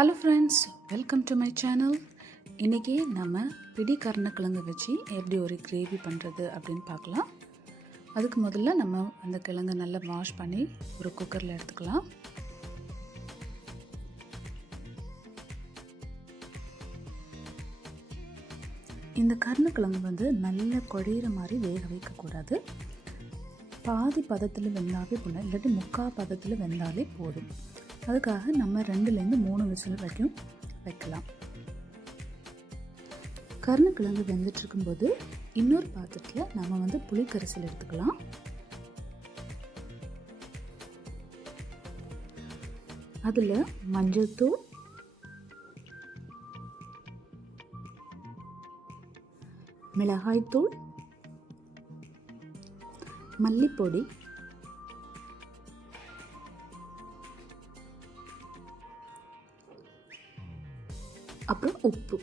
Hello friends, welcome to my channel. இன்றைக்கி நம்ம பிடி கருணக்கிழங்கு வச்சு எப்படி ஒரு கிரேவி பண்ணுறது அப்படின்னு பார்க்கலாம். அதுக்கு முதல்ல நம்ம அந்த கிழங்கை நல்லா வாஷ் பண்ணி ஒரு குக்கரில் எடுத்துக்கலாம். இந்த கருணக்கிழங்கு நல்ல குழையிற மாதிரி வேக வைக்கக்கூடாது. பாதி பதத்தில் வெந்தாலே போதும், இல்லாட்டி முக்கால் பதத்தில் வெந்தாலே போதும். அதுக்காக நம்ம 2லேருந்து 3 விசில் வரைக்கும் வைக்கலாம். கருணக்கிழங்கு வெந்துட்டுருக்கும்போது இன்னொரு பாத்திரத்தில் நம்ம புளிக்கரைசல் எடுத்துக்கலாம். அதில் மஞ்சள் தூள், மிளகாய்த்தூள், மல்லிப்பொடி, அப்புறம் உப்பு,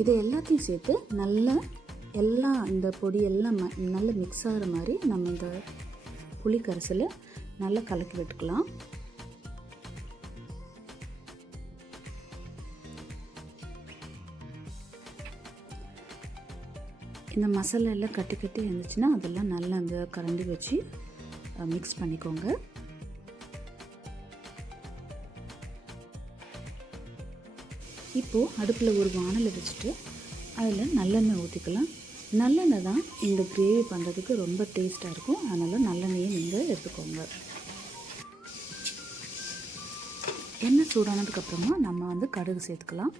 இதை எல்லாத்தையும் சேர்த்து நல்லா இந்த பொடி எல்லாம் நல்லா மிக்ஸ் ஆகிற மாதிரி நம்ம இந்த புளி கரைசலை நல்லா கலக்கி விட்டுக்கலாம். இந்த மசாலா எல்லாம் கட்டி கட்டி இருந்துச்சுன்னா அதெல்லாம் நல்லா அந்த கரண்டி வச்சு மிக்ஸ் பண்ணிக்கோங்க. இப்போது அடுப்பில் ஒரு வானலை வச்சுட்டு அதில் நல்லெண்ணெய் ஊற்றிக்கலாம். நல்லெண்ணெய் தான் இந்த கிரேவி பண்ணுறதுக்கு ரொம்ப டேஸ்ட்டாக இருக்கும். அதனால் நல்லெண்ணெயை நீங்கள் எடுத்துக்கோங்க. எண்ணெய் சூடானதுக்கப்புறமா நம்ம கடுகு சேர்த்துக்கலாம்.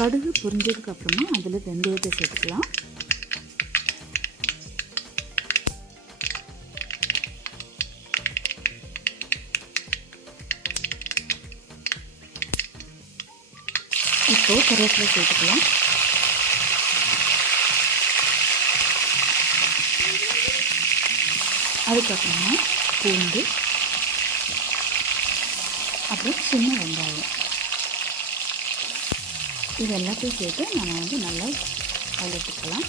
கடுகு பொரிஞ்சதுக்கு அப்புறமா அதில் வெந்தயத்தை சேர்த்துக்கலாம். இப்போ கருவேப்பிலை சேர்த்துக்கலாம். அதுக்கப்புறமா பூண்டு, அப்புறம் சின்ன வெங்காயம், இது எல்லாத்தையும் சேர்த்து நம்ம நல்லா வதக்கிக்கலாம்.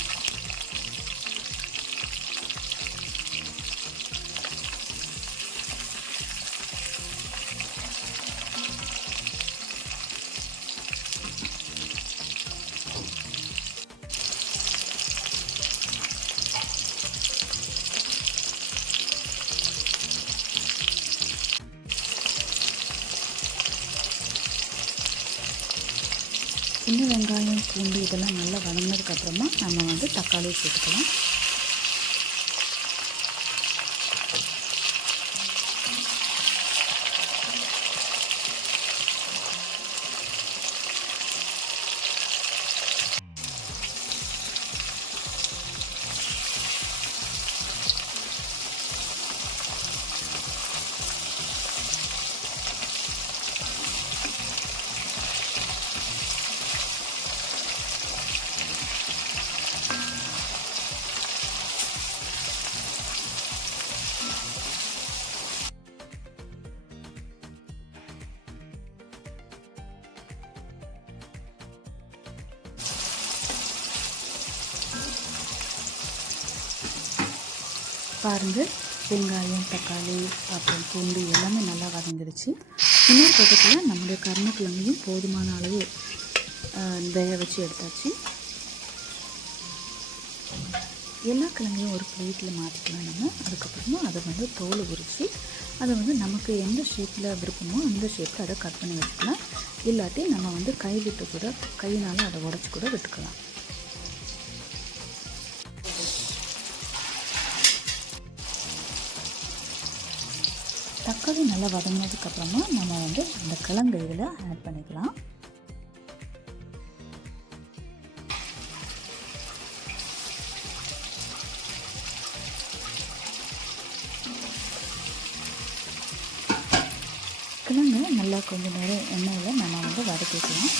சின்ன வெங்காயம், பூண்டு இதெல்லாம் நல்லா வதங்கினதுக்கப்புறமா நம்ம தக்காளி சேர்த்துக்கலாம். பாருங்கள், வெங்காயம், தக்காளி, அப்புறம் பூண்டு எல்லாமே நல்லா வதங்கிடுச்சு. இன்னொரு பக்கத்தில் நம்முடைய கருணக்கிழங்கையும் போதுமான அளவு வேக வச்சு எடுத்தாச்சு. எல்லா கிழங்கையும் ஒரு பிளேட்டில் மாற்றிக்கலாம் நம்ம. அதுக்கப்புறமா அதை தோலை உரித்து அதை நமக்கு எந்த ஷேப்பில் விருப்பமோ அந்த ஷேப்பில் அதை கட் பண்ணி வச்சுக்கலாம். இல்லாட்டி நம்ம கைவிட்டு கூட கையினால் அதை உடச்சி கூட விட்டுக்கலாம். தக்காளி நல்லா வதங்கினதுக்கப்புறமா நம்ம இந்த கிழங்கு இதில் ஆட் பண்ணிக்கலாம். கிழங்கு நல்லா கொஞ்சம் நேரம் எண்ணெயில் நம்ம வதக்கிக்கலாம்.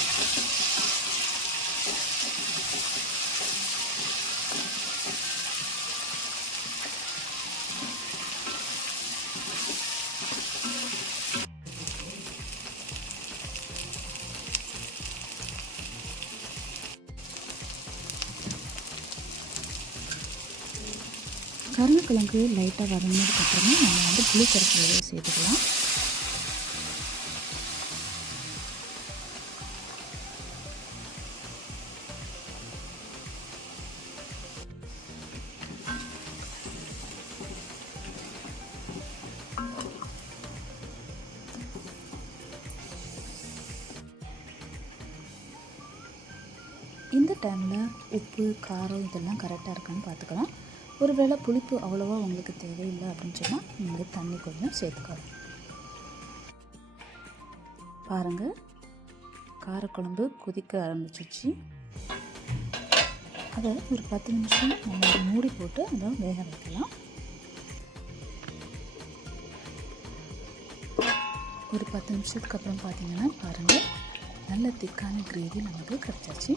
கருணக்கிழங்கு லைட்டாக வதங்கினதுக்கப்புறமா நம்ம வந்து புளிக்கரைசலை சேர்த்துக்கலாம். இந்த டைமில் உப்பு, காரம் இதெல்லாம் கரெக்டாக இருக்கான்னு பார்த்துக்கலாம். ஒருவேளை புளிப்பு அவ்வளோவா உங்களுக்கு தேவையில்லை அப்படின்னு சொன்னால் நீங்கள் தண்ணி கொஞ்சம் சேர்த்துக்கலாம். பாருங்கள், காரக்குழம்பு கொதிக்க ஆரம்பிச்சிச்சு. அதை ஒரு 10 நிமிஷம் நம்ம மூடி போட்டு அதை வேக வைக்கலாம். ஒரு 10 நிமிஷத்துக்கு அப்புறம் பார்த்திங்கன்னா பாருங்கள், நல்ல திக்கான கிரேவி நமக்கு கிடச்சாச்சு.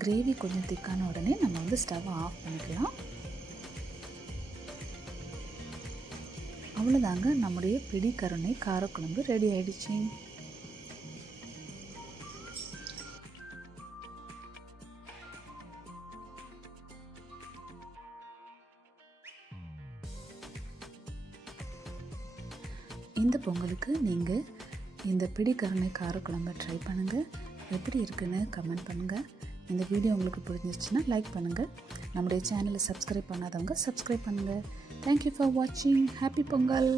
கிரேவி கொஞ்சம் திக்கான உடனே நம்ம வந்து ஸ்டவ் ஆஃப் பண்ணிக்கலாம். அவ்வளோதாங்க, நம்முடைய பிடிக்கருணை காரக்குழம்பு ரெடி ஆயிடுச்சு. இந்த பொங்கலுக்கு நீங்கள் இந்த பிடிக்கருணை காரக்குழம்பை ட்ரை பண்ணுங்கள். எப்படி இருக்குன்னு கமெண்ட் பண்ணுங்கள். இந்த வீடியோ உங்களுக்கு பிடிச்சிருச்சுன்னா லைக் பண்ணுங்கள். நம்முடைய சேனலை சப்ஸ்கிரைப் பண்ணாதவங்க சப்ஸ்கிரைப் பண்ணுங்கள். தேங்க்யூ ஃபார் வாட்சிங். ஹாப்பி பொங்கல்.